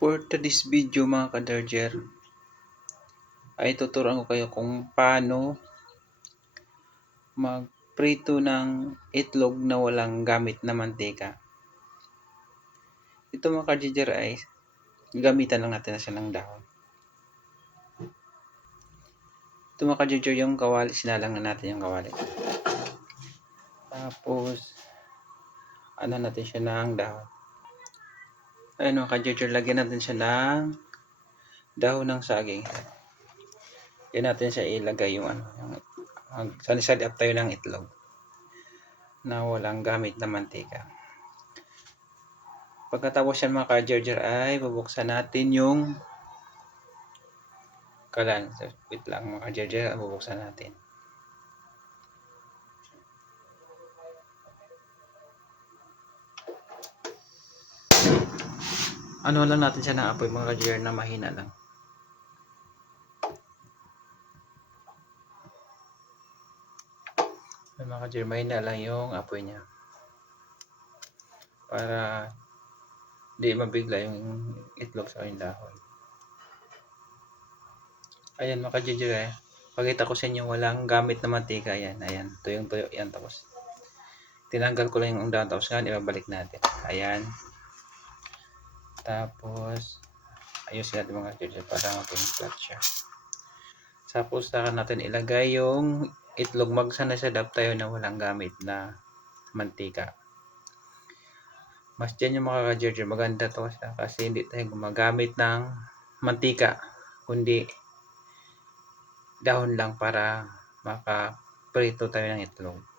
For today's video mga ka-Darger, ay tuturuan ko kayo kung paano magprito ng itlog na walang gamit na mantika. Ito mga ka-Darger ay gamitan lang natin na siya ng dahon. Ito mga ka-Darger yung kawali, sinalang na natin yung kawali. Tapos, ano natin siya ng dahon. Ayun mga ka-Jarger, lagyan natin siya ng dahon ng saging. Yan natin siya ilagay yung ano, yung, mag, sali-sali up tayo ng itlog na walang gamit na mantika. Pagkatapos yan mga ka-Jarger ay bubuksan natin yung kalan. So, wait lang mga ka-Jarger, bubuksan natin. Ano lang natin siya na apoy mga ka na mahina lang. Ay, mga ka mahina lang yung apoy niya. Para di mabigla yung itlog sa kanyang dahon. Ayan mga ka eh. Pakita ko sa inyo walang gamit na mantika. Ayan, ayan. Tuyong tuyo. Ayan tapos. Tinanggal ko lang yung dahon tapos nga ibabalik natin. Ayan. Tapos, ayusin natin mga judge para maging flat siya. Tapos, saka natin ilagay yung itlog. Magsana siya dap tayo na walang gamit na mantika. Mas dyan yung mga ka-judge. Maganda to siya kasi hindi tayo gumagamit ng mantika. Kundi dahon lang para makaprito tayo ng itlog.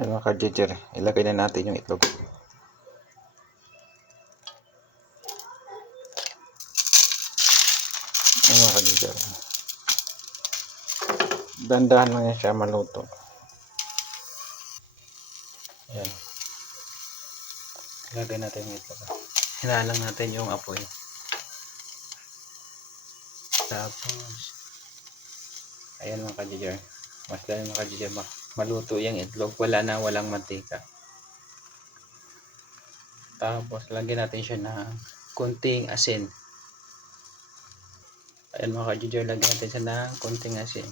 Ay mga ka-judger, ilagay na natin yung itlog. Ay mga ka-judger. Dandahan lang yan siya maluto. Ayan. Ilagay natin yung itlog. Hinalang natin yung apoy. Tapos, ayan mga ka-judger. Mas dahil mga ka-judger, maluto yung itlog wala na walang mantika. Tapos lagyan natin siya ng kunting asin. Ayan mga kajujar lagyan natin siya ng kunting asin.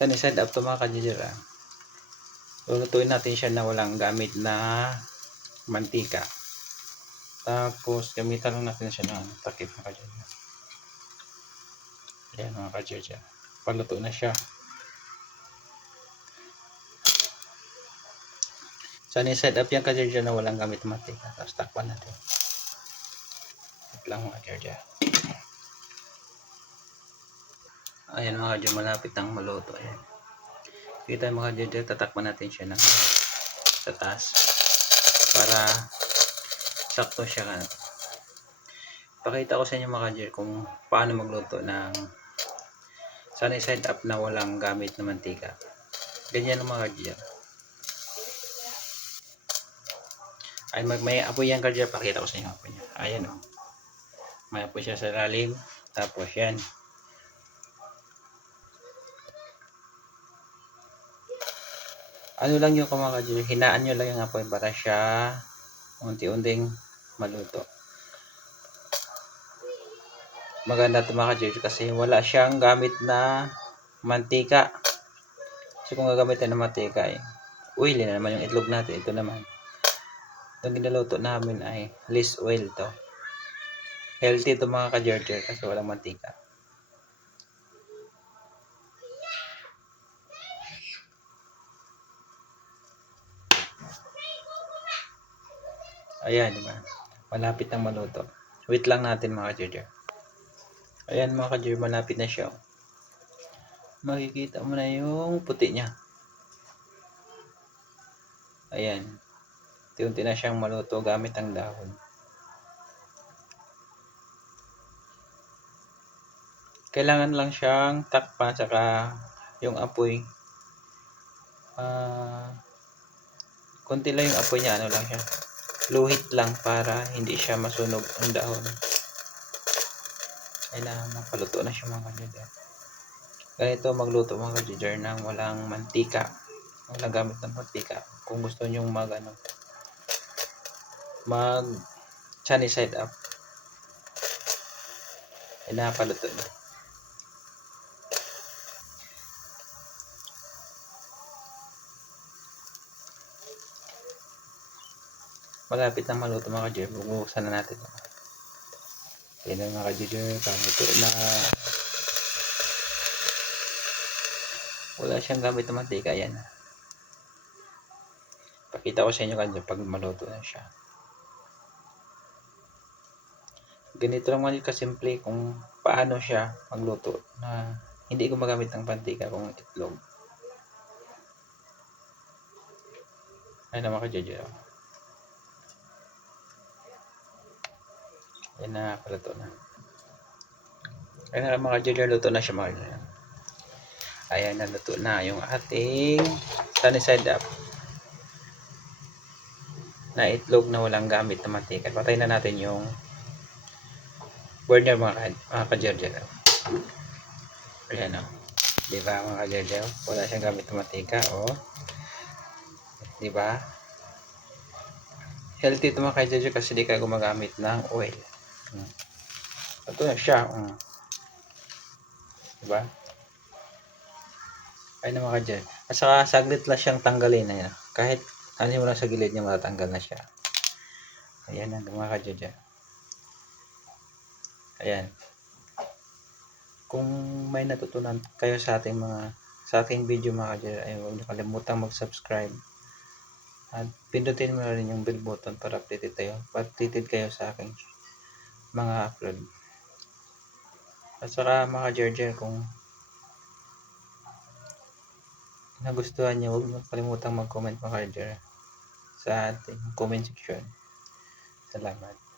Sa side up to mga kajujar ah. lulutuin natin siya na walang gamit na mantika. Tapos gamitan lang natin siya ng takip mga kajujar ayan mga kajujar paluto na siya So, ni-set up yan ka dyan na walang gamit matika. Tapos takpan natin. Ito lang mga dyan. Ayan mga dyan, malapit ang maluto. Ayan. Kita mga dyan, tatakpan natin siya ng sa taas. Para sakto siya. Pakita ko sa inyo mga dyan kung paano magluto ng sunny side up na walang gamit na mantika. Ganyan ang mga dyan. Ay mag, may apoy yan guardian pakita ko sa inyo apoy niya. Ayan o oh. may apoy siya sa lalim. Tapos yan. Ano lang yung mga guardian hinaan nyo lang yung apoy para siya unti-unting maluto. Maganda ito mga guardian kasi wala siyang gamit na mantika. Kasi kung gagamitin ng mantika eh oily na naman yung itlog natin. Ito naman Itong ginaloto namin ay less oil to. Healthy to mga ka-Georgia kasi walang mantika. Ayan, di ba? Malapit na maluto. Wait lang natin mga ka-Georgia. Ayan mga ka-Georgia, malapit na siya. Makikita mo na yung puti niya. Ayan. Unti-unti na siyang maluto gamit ang dahon. Kailangan lang siyang takpan saka yung apoy. Uh, konti lang yung apoy niya, ano lang siya. Luhit lang para hindi siya masunog ang dahon. Kailangan mapaluto na siya mga kajijar. Ganito magluto mga kajijar ng walang mantika. Walang gamit ng mantika. Kung gusto nyo mag ano, mag sunny side up. Ay nakapaluto na. Malapit na maluto mga. Bubuksan na natin. Yan na mga ka-jer. Paluto na. Wala siyang gamit na mantika. Yan. Pakita ko sa inyo kanyo pag maluto na siya. Ganito lang man kasimple kung paano siya magluto na hindi gumagamit ng pantika kung itlog. Ay naman ka Jojo. Yan na paluto na. Ay na mga Jojo, luto na siya mga Jojo. Ayan na luto na yung ating sunny side up na itlog na walang gamit na mantika. Patay na natin yung burner mga, ka- mga ka-jerjer. Ayan o. Di ba mga ka-jerjer? Wala siyang gamit na mantika o. Di ba? Healthy ito mga ka-jerjer kasi di ka gumagamit ng oil. Hmm. Ito na siya. Hmm. Di ba? Ay na mga ka-jerjer. At saka saglit lang siyang tanggalin na yan. Kahit ano mo lang sa gilid niya matatanggal na siya. Ayan ang mga ka-jerjer. Ayan. Kung may natutunan kayo sa ating mga sa ating video mga kajer, ay huwag niyo kalimutang mag-subscribe. At pindutin mo rin yung bell button para updated tayo. Updated kayo sa aking mga upload. At saka mga kajer, kung nagustuhan niyo, huwag niyo kalimutang mag-comment mga kajer sa ating comment section. Salamat.